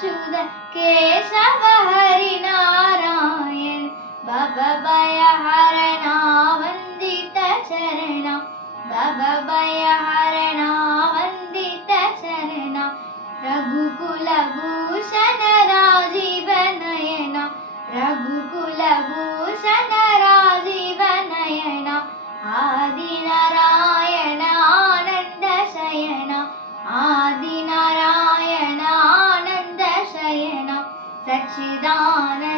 शुद्ध केशव हरि नारायण भव भय हरणा वंदित चरण भव भय हरणा वंदित चरण रघुकुल भूषण राजीव नयन रघुकुल भूषण राजीव नयन आदि नारायण आनंद शयन आदि नारायण आनंद शयन सच्चिदानंद